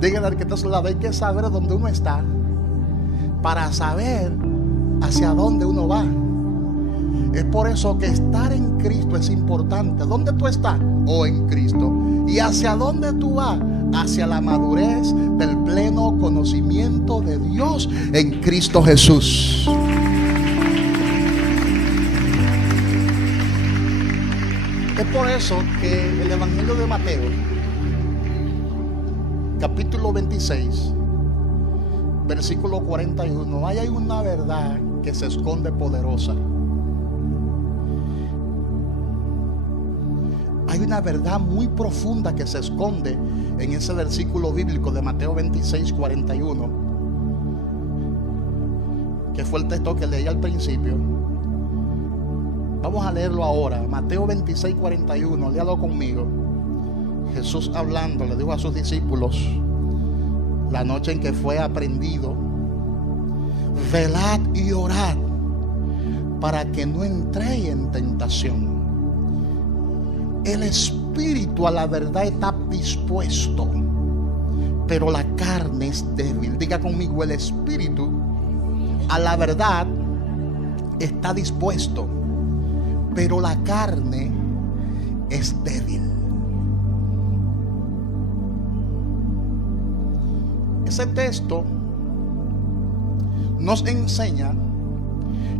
Dígale al que está a su lado: hay que saber dónde uno está para saber hacia dónde uno va. Es por eso que estar en Cristo es importante. ¿Dónde tú estás? O en Cristo. ¿Y hacia dónde tú vas? Hacia la madurez del pleno conocimiento de Dios en Cristo Jesús. Es por eso que el Evangelio de Mateo, capítulo 26, versículo 41, hay una verdad que se esconde poderosa. Hay una verdad muy profunda que se esconde en ese versículo bíblico de Mateo 26, 41, que fue el texto que leí al principio. Vamos a leerlo ahora. Mateo 26, 41, léalo conmigo. Jesús hablando le dijo a sus discípulos la noche en que fue aprehendido: velad y orad para que no entréis en tentación. El espíritu a la verdad está dispuesto, pero la carne es débil. Diga conmigo: el espíritu a la verdad está dispuesto, pero la carne es débil. Ese texto nos enseña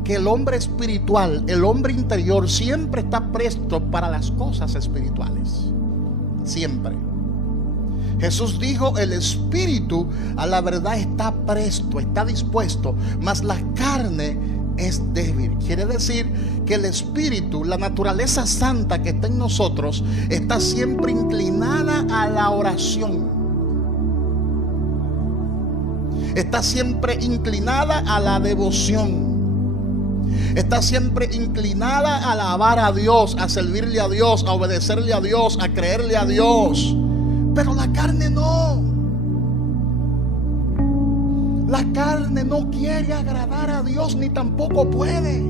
que el hombre espiritual, el hombre interior, siempre está presto para las cosas espirituales. Siempre. Jesús dijo: el espíritu a la verdad está presto, está dispuesto, mas la carne es débil. Quiere decir que el espíritu, la naturaleza santa que está en nosotros, está siempre inclinada a la oración. Está siempre inclinada a la devoción. Está siempre inclinada a alabar a Dios, a servirle a Dios, a obedecerle a Dios, a creerle a Dios. Pero la carne no. La carne no quiere agradar a Dios, ni tampoco puede.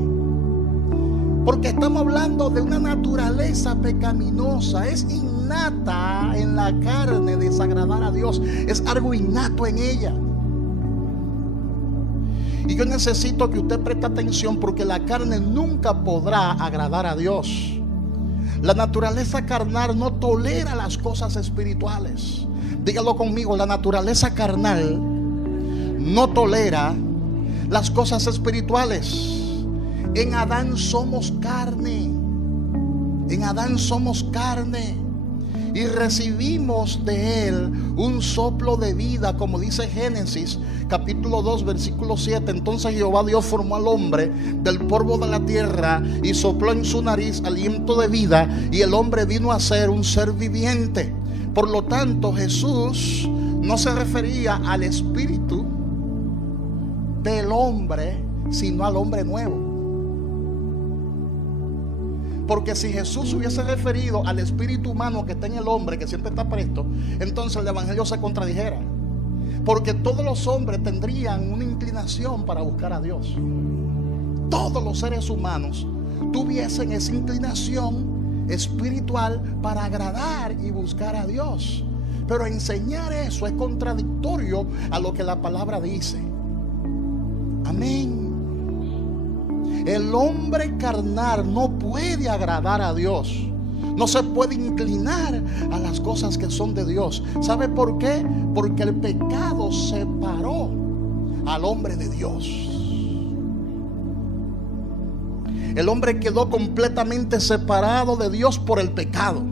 Porque estamos hablando de una naturaleza pecaminosa. Es innata en la carne desagradar a Dios. Es algo innato en ella. Y yo necesito que usted preste atención, porque la carne nunca podrá agradar a Dios. La naturaleza carnal no tolera las cosas espirituales. Dígalo conmigo: la naturaleza carnal no tolera las cosas espirituales. En Adán somos carne. En Adán somos carne. Y recibimos de él un soplo de vida, como dice Génesis capítulo 2 versículo 7. Entonces Jehová Dios formó al hombre del polvo de la tierra y sopló en su nariz aliento de vida, y el hombre vino a ser un ser viviente. Por lo tanto, Jesús no se refería al espíritu del hombre, sino al hombre nuevo. Porque si Jesús hubiese referido al espíritu humano que está en el hombre, que siempre está presto, entonces el evangelio se contradijera. Porque todos los hombres tendrían una inclinación para buscar a Dios. Todos los seres humanos tuviesen esa inclinación espiritual para agradar y buscar a Dios. Pero enseñar eso es contradictorio a lo que la palabra dice. Amén. El hombre carnal no puede agradar a Dios. No se puede inclinar a las cosas que son de Dios. ¿Sabe por qué? Porque el pecado separó al hombre de Dios. El hombre quedó completamente separado de Dios por el pecado.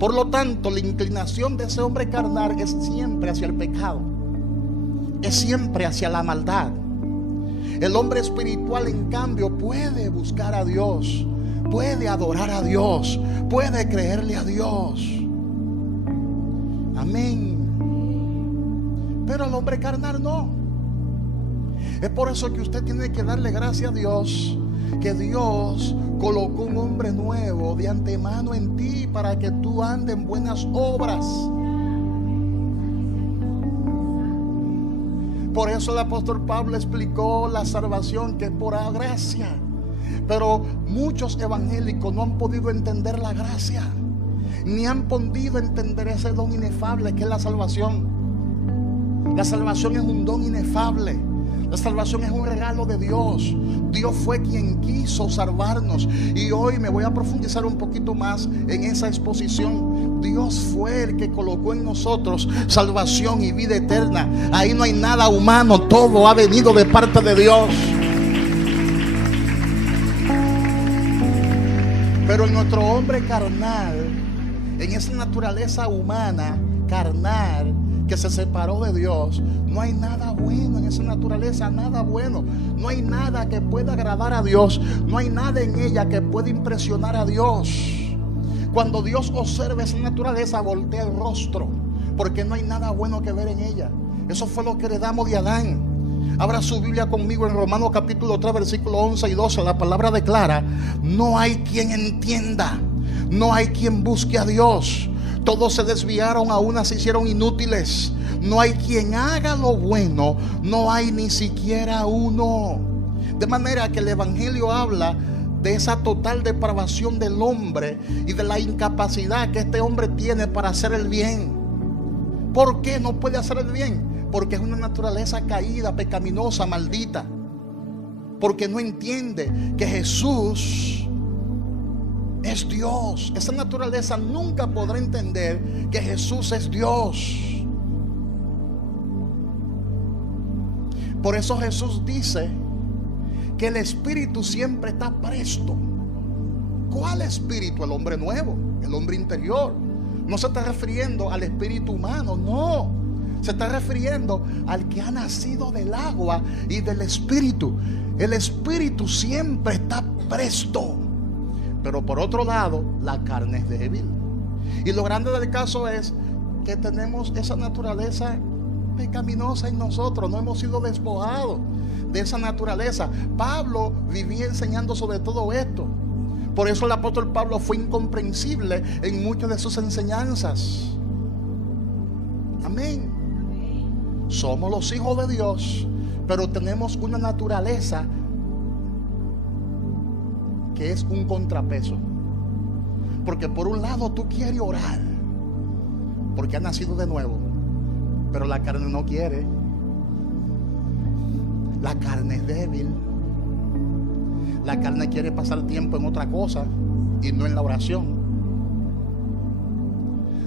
Por lo tanto, la inclinación de ese hombre carnal es siempre hacia el pecado. Es siempre hacia la maldad. El hombre espiritual, en cambio, puede buscar a Dios, puede adorar a Dios, puede creerle a Dios. Amén. Pero el hombre carnal no. Es por eso que usted tiene que darle gracias a Dios, que Dios colocó un hombre nuevo de antemano en ti para que tú andes en buenas obras. Por eso el apóstol Pablo explicó la salvación, que es por gracia. Pero muchos evangélicos no han podido entender la gracia. ni han podido entender ese don inefable que es la salvación. La salvación es un don inefable. La salvación es un regalo de Dios. Dios fue quien quiso salvarnos. Y hoy me voy a profundizar un poquito más en esa exposición. Dios fue el que colocó en nosotros salvación y vida eterna. Ahí no hay nada humano, todo ha venido de parte de Dios. Pero en nuestro hombre carnal, en esa naturaleza humana, carnal, que se separó de Dios, no hay nada bueno en esa naturaleza, nada bueno. No hay nada que pueda agradar a Dios, no hay nada en ella que pueda impresionar a Dios. Cuando Dios observa esa naturaleza, voltea el rostro, porque no hay nada bueno que ver en ella. Eso fue lo que heredamos de Adán. Abra su Biblia conmigo en Romanos capítulo 3, versículo 11 y 12. La palabra declara: no hay quien entienda, no hay quien busque a Dios. Todos se desviaron, a una se hicieron inútiles. No hay quien haga lo bueno, no hay ni siquiera uno. De manera que el evangelio habla de esa total depravación del hombre y de la incapacidad que este hombre tiene para hacer el bien. ¿Por qué no puede hacer el bien? Porque es una naturaleza caída, pecaminosa, maldita. Porque no entiende que Jesús es Dios. Esa naturaleza nunca podrá entender que Jesús es Dios. Por eso Jesús dice que el espíritu siempre está presto. ¿Cuál espíritu? El hombre nuevo, el hombre interior. No se está refiriendo al espíritu humano, no. Se está refiriendo al que ha nacido del agua y del espíritu. El espíritu siempre está presto. Pero por otro lado, la carne es débil. Y lo grande del caso es que tenemos esa naturaleza pecaminosa en nosotros. No hemos sido despojados de esa naturaleza. Pablo vivía enseñando sobre todo esto. Por eso el apóstol Pablo fue incomprensible en muchas de sus enseñanzas. Amén. Somos los hijos de Dios, pero tenemos una naturaleza que es un contrapeso. Porque por un lado tú quieres orar porque has nacido de nuevo, pero la carne no quiere. La carne es débil. La carne quiere pasar tiempo en otra cosa y no en la oración.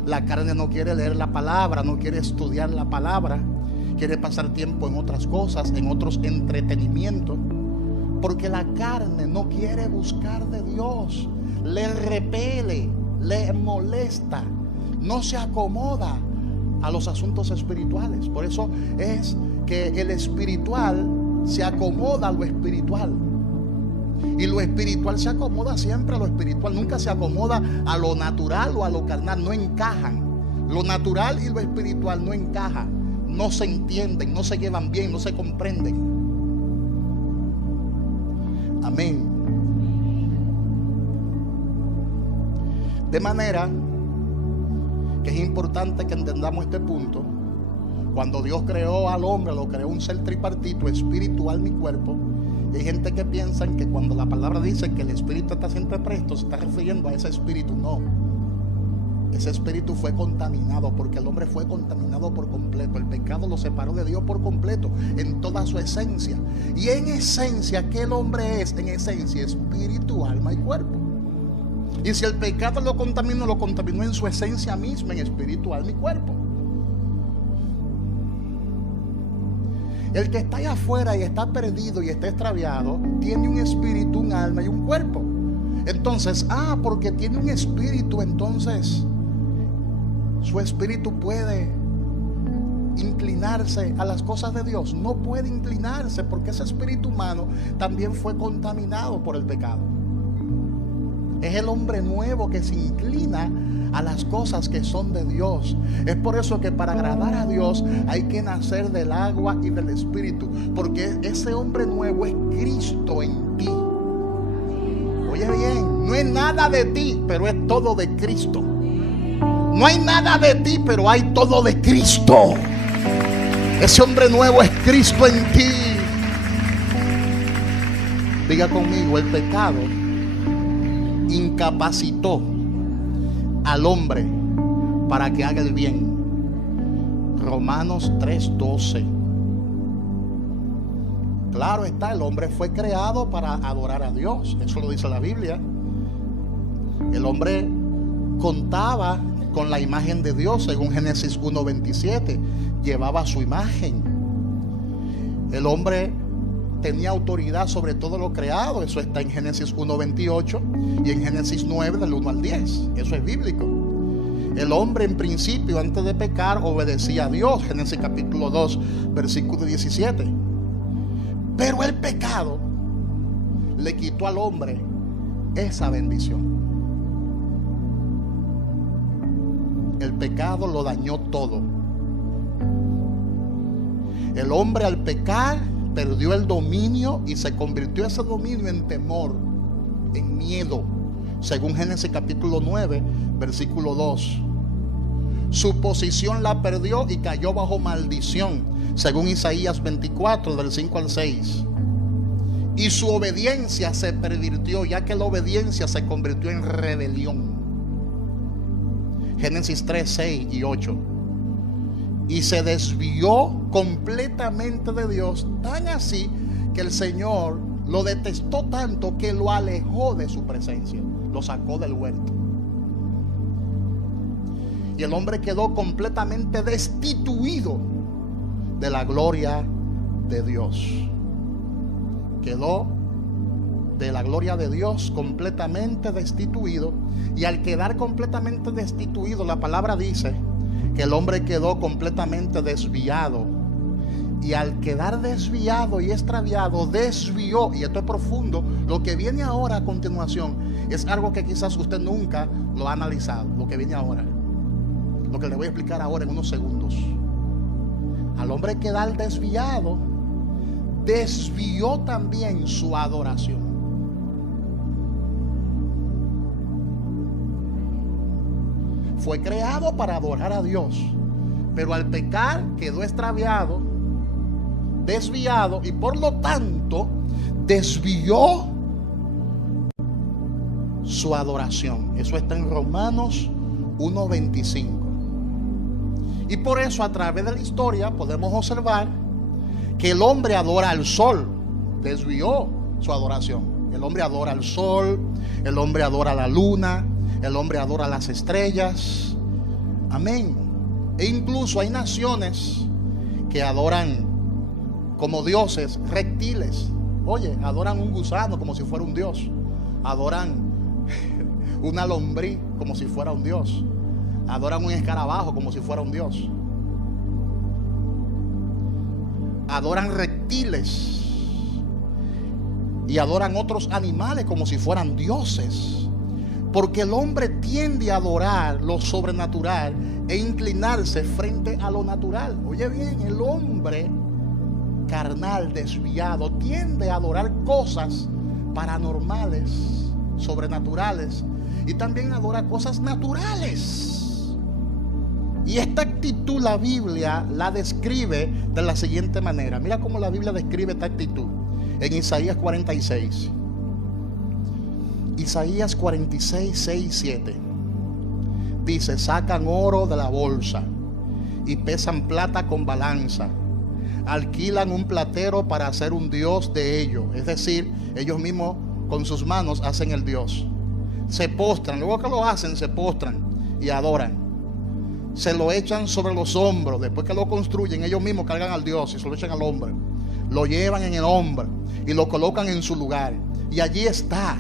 La carne no quiere leer la palabra, no quiere estudiar la palabra, quiere pasar tiempo en otras cosas, en otros entretenimientos. Porque la carne no quiere buscar de Dios, le repele, le molesta, no se acomoda a los asuntos espirituales. Por eso es que el espiritual se acomoda a lo espiritual, y lo espiritual se acomoda siempre a lo espiritual, nunca se acomoda a lo natural o a lo carnal. No encajan. Lo natural y lo espiritual no encajan, no se entienden, no se llevan bien, no se comprenden. Amén. De manera que es importante que entendamos este punto. Cuando Dios creó al hombre, lo creó un ser tripartito, espíritu, alma y cuerpo. Y hay gente que piensa que cuando la palabra dice que el espíritu está siempre presto, se está refiriendo a ese espíritu. No. Ese espíritu fue contaminado, porque el hombre fue contaminado por completo. El pecado lo separó de Dios por completo, en toda su esencia. Y en esencia, ¿qué el hombre es? En esencia, espíritu, alma y cuerpo. Y si el pecado lo contaminó en su esencia misma, en espíritu, alma y cuerpo. El que está allá afuera y está perdido y está extraviado, tiene un espíritu, un alma y un cuerpo. Entonces, porque tiene un espíritu, entonces su espíritu puede inclinarse a las cosas de Dios. No puede inclinarse, porque ese espíritu humano también fue contaminado por el pecado. Es el hombre nuevo que se inclina a las cosas que son de Dios. Es por eso que para agradar a Dios hay que nacer del agua y del espíritu, porque ese hombre nuevo es Cristo en ti. Oye bien, no es nada de ti, pero es todo de Cristo. No hay nada de ti, pero hay todo de Cristo. Ese hombre nuevo es Cristo en ti. Diga conmigo: el pecado incapacitó al hombre para que haga el bien. Romanos 3:12. Claro está, el hombre fue creado para adorar a Dios. Eso lo dice la Biblia. El hombre contaba con la imagen de Dios, según Génesis 1:27. Llevaba su imagen. El hombre tenía autoridad sobre todo lo creado. Eso está en Génesis 1:28 y en Génesis 9 del 1 al 10. Eso es bíblico. El hombre en principio, antes de pecar, obedecía a Dios. Génesis capítulo 2, versículo 17. Pero el pecado le quitó al hombre esa bendición. El pecado lo dañó todo. El hombre al pecar perdió el dominio y se convirtió ese dominio en temor, en miedo, según Génesis capítulo 9, versículo 2. Su posición la perdió y cayó bajo maldición, según Isaías 24, del 5 al 6. Y su obediencia se pervirtió, ya que la obediencia se convirtió en rebelión. Génesis 3, 6 y 8. Y se desvió completamente de Dios, tan así que el Señor lo detestó tanto que lo alejó de su presencia, lo sacó del huerto. Y el hombre quedó completamente destituido de la gloria de Dios. Quedó de la gloria de Dios completamente destituido. Y al quedar completamente destituido, la palabra dice que el hombre quedó completamente desviado. Y al quedar desviado y extraviado, desvió, y esto es profundo, lo que viene ahora a continuación es algo que quizás usted nunca lo ha analizado. Lo que viene ahora, lo que le voy a explicar ahora en unos segundos. Al hombre quedar desviado, desvió también su adoración. Fue creado para adorar a Dios, pero al pecar quedó extraviado, desviado, y por lo tanto desvió su adoración. Eso está en Romanos 1:25. Y por eso, a través de la historia, podemos observar que el hombre adora al sol. Desvió su adoración. El hombre adora al sol, el hombre adora a la luna, el hombre adora a las estrellas. Amén. E incluso hay naciones que adoran como dioses reptiles. Oye, adoran un gusano como si fuera un dios. Adoran una lombriz como si fuera un dios. Adoran un escarabajo como si fuera un dios. Adoran reptiles y adoran otros animales como si fueran dioses. Porque el hombre tiende a adorar lo sobrenatural e inclinarse frente a lo natural. Oye bien, el hombre carnal, desviado, tiende a adorar cosas paranormales, sobrenaturales, y también adora cosas naturales. Y esta actitud la Biblia la describe de la siguiente manera. Mira cómo la Biblia describe esta actitud en Isaías 46. Isaías 46, 6 y 7. Dice: sacan oro de la bolsa y pesan plata con balanza. Alquilan un platero para hacer un dios de ellos. Es decir, ellos mismos con sus manos hacen el dios. Se postran, luego que lo hacen, se postran y adoran. Se lo echan sobre los hombros. Después que lo construyen, ellos mismos cargan al dios y se lo echan al hombre. Lo llevan en el hombro y lo colocan en su lugar. Y allí está.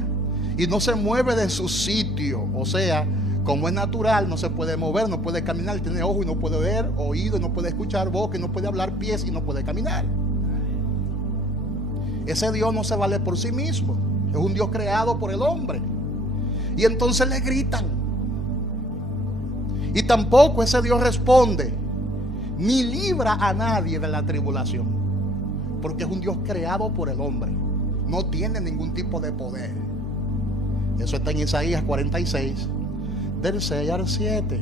Y no se mueve de su sitio. O sea, como es natural, no se puede mover, no puede caminar. Tiene ojo y no puede ver, oído y no puede escuchar, boca y no puede hablar, pies y no puede caminar. Ese Dios no se vale por sí mismo. Es un Dios creado por el hombre. Y entonces le gritan. Y tampoco ese Dios responde ni libra a nadie de la tribulación, porque es un Dios creado por el hombre. No tiene ningún tipo de poder. Eso está en Isaías 46, del 6 al 7.